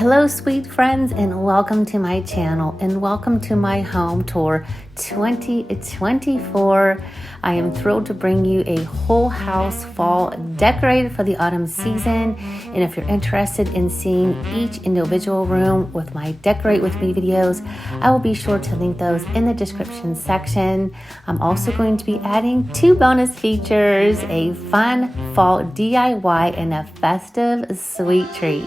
Hello sweet friends, and welcome to my channel and welcome to my home tour 2024. I am thrilled to bring you a whole house fall decorated for the autumn season. And if you're interested in seeing each individual room with my Decorate With Me videos, I will be sure to link those in the description section. I'm also going to be adding 2 bonus features, a fun fall DIY and a festive sweet treat.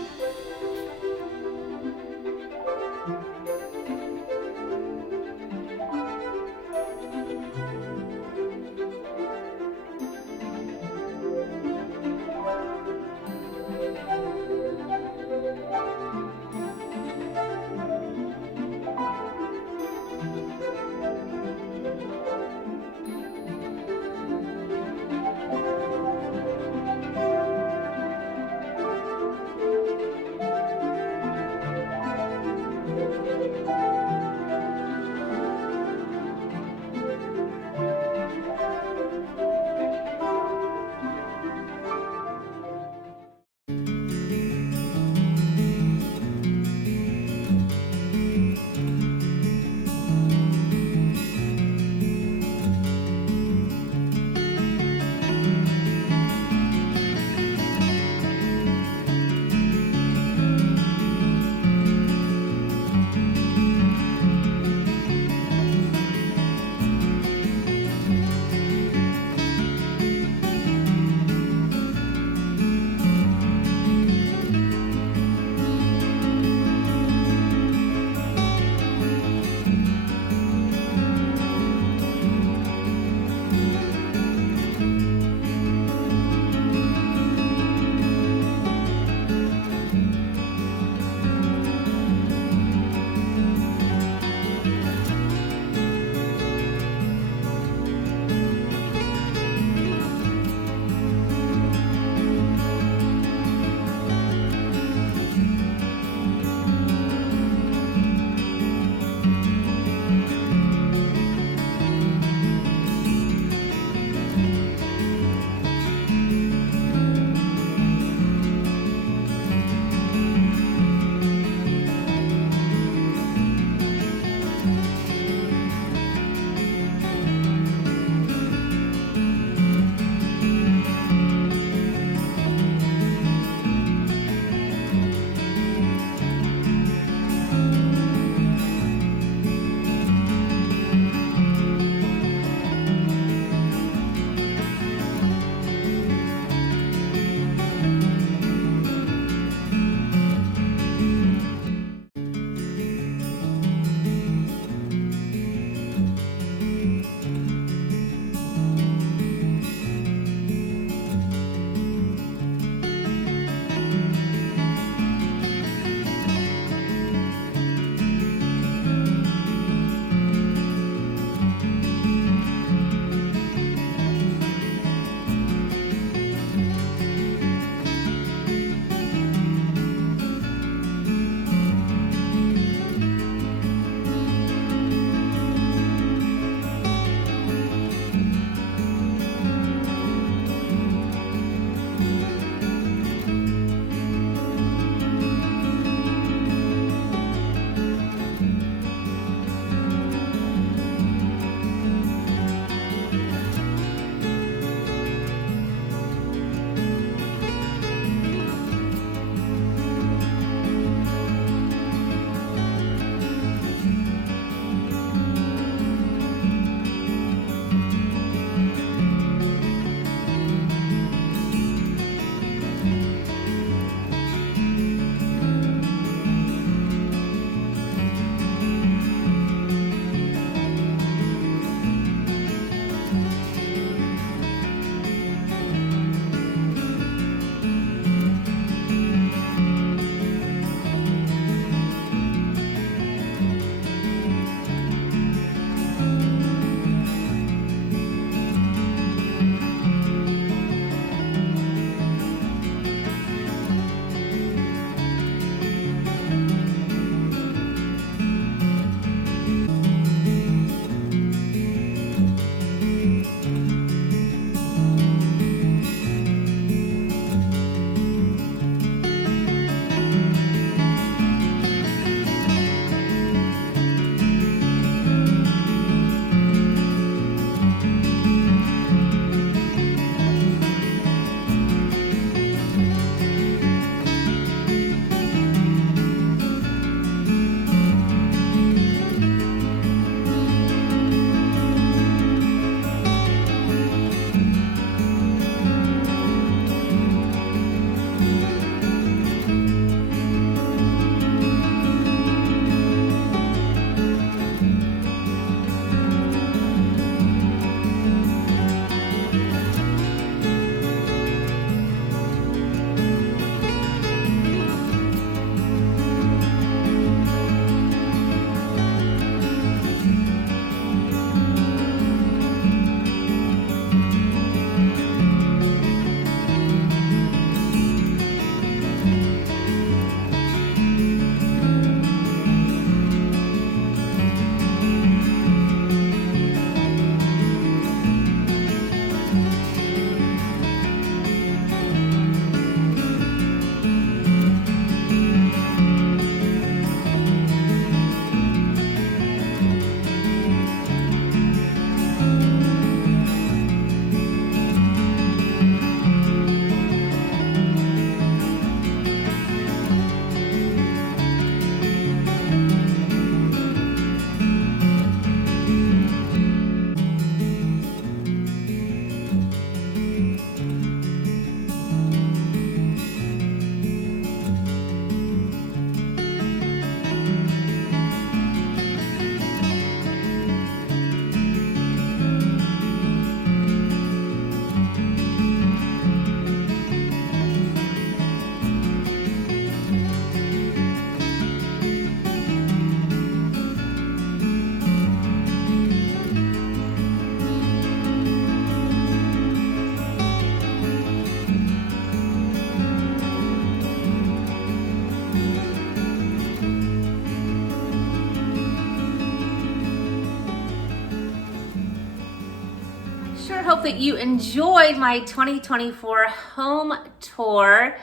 Hope that you enjoyed my 2024 home tour.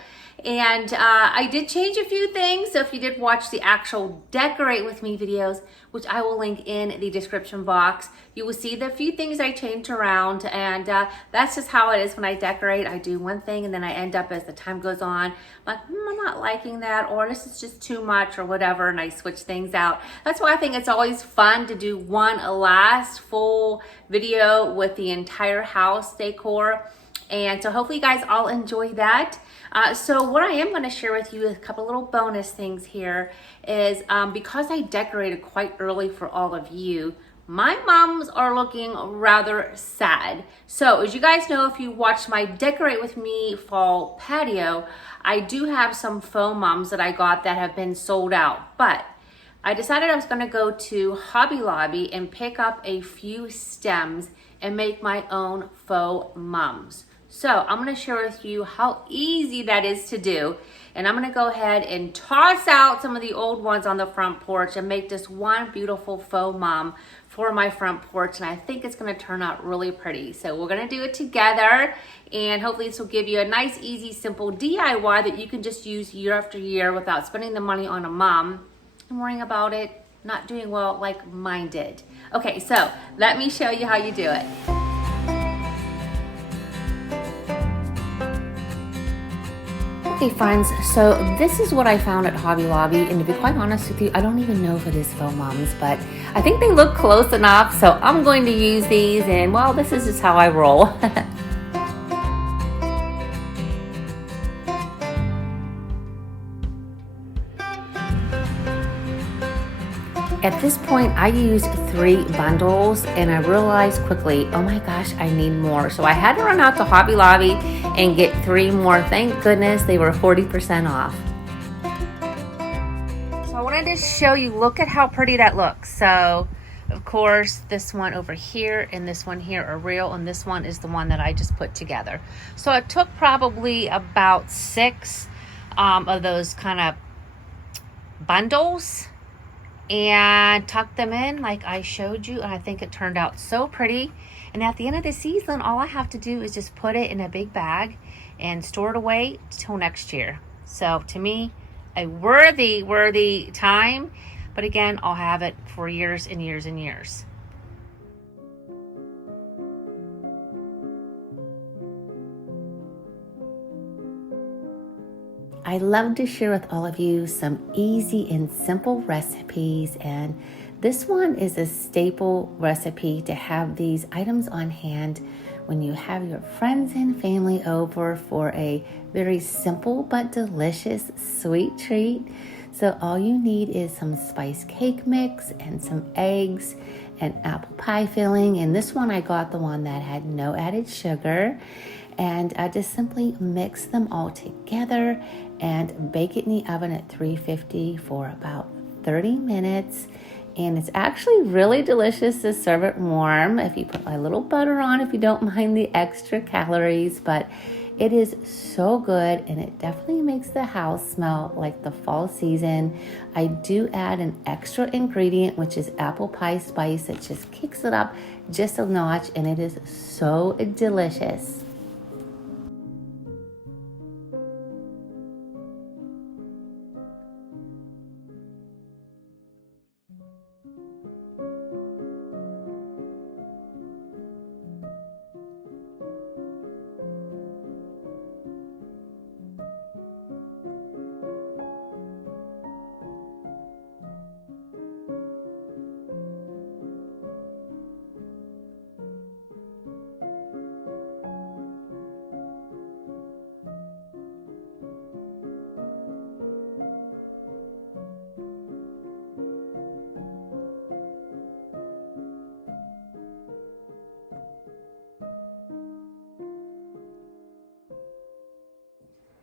And I did change a few things. So if you did watch the actual Decorate With Me videos, which I will link in the description box, you will see the few things I changed around. And that's just how it is when I decorate. I do one thing and then I end up, as the time goes on, like, I'm not liking that, or this is just too much or whatever, and I switch things out. That's why I think it's always fun to do one last full video with the entire house decor. And so hopefully you guys all enjoy that. So what I am going to share with you is a couple little bonus things here is because I decorated quite early for all of you, my moms are looking rather sad. So as you guys know, if you watched my Decorate With Me fall patio, I do have some faux mums that I got that have been sold out. But I decided I was going to go to Hobby Lobby and pick up a few stems and make my own faux mums. So I'm going to share with you how easy that is to do. And I'm going to go ahead and toss out some of the old ones on the front porch and make this one beautiful faux mum for my front porch. And I think it's going to turn out really pretty. So we're going to do it together. And hopefully this will give you a nice, easy, simple DIY that you can just use year after year without spending the money on a mum and worrying about it not doing well like mine did. Okay, so let me show you how you do it. Okay friends, so this is what I found at Hobby Lobby, and to be quite honest with you, I don't even know if it is faux mums, but I think they look close enough, so I'm going to use these, and well, this is just how I roll. At this point, I used 3 bundles and I realized quickly, oh my gosh, I need more. So I had to run out to Hobby Lobby and get 3 more. Thank goodness they were 40% off. So I wanted to show you, look at how pretty that looks. So of course, this one over here and this one here are real, and this one is the one that I just put together. So it took probably about 6 of those kind of bundles and tuck them in like I showed you, and I think it turned out so pretty. And at the end of the season, all I have to do is just put it in a big bag and store it away till next year. So to me, a worthy time, but again, I'll have it for years and years and years. I love to share with all of you some easy and simple recipes, and this one is a staple recipe to have these items on hand when you have your friends and family over for a very simple but delicious sweet treat. So all you need is some spice cake mix and some eggs and apple pie filling, and this one I got the one that had no added sugar. And I just simply mix them all together and bake it in the oven at 350 for about 30 minutes. And it's actually really delicious to serve it warm if you put a little butter on, if you don't mind the extra calories. But it is so good, and it definitely makes the house smell like the fall season. I do add an extra ingredient, which is apple pie spice. It just kicks it up just a notch, and it is so delicious.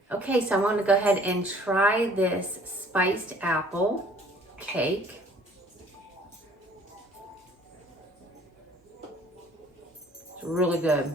Okay, so I'm going to go ahead and try this spiced apple cake. It's really good.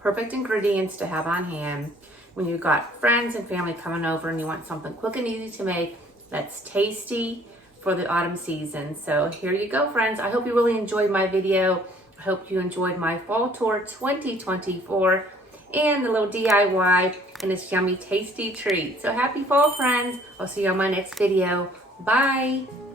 Perfect ingredients to have on hand when you've got friends and family coming over and you want something quick and easy to make that's tasty, for the autumn season. So here you go, friends. I hope you really enjoyed my video. I hope you enjoyed my fall tour 2024 and the little DIY and this yummy tasty treat. So happy fall, friends. I'll see you on my next video. Bye.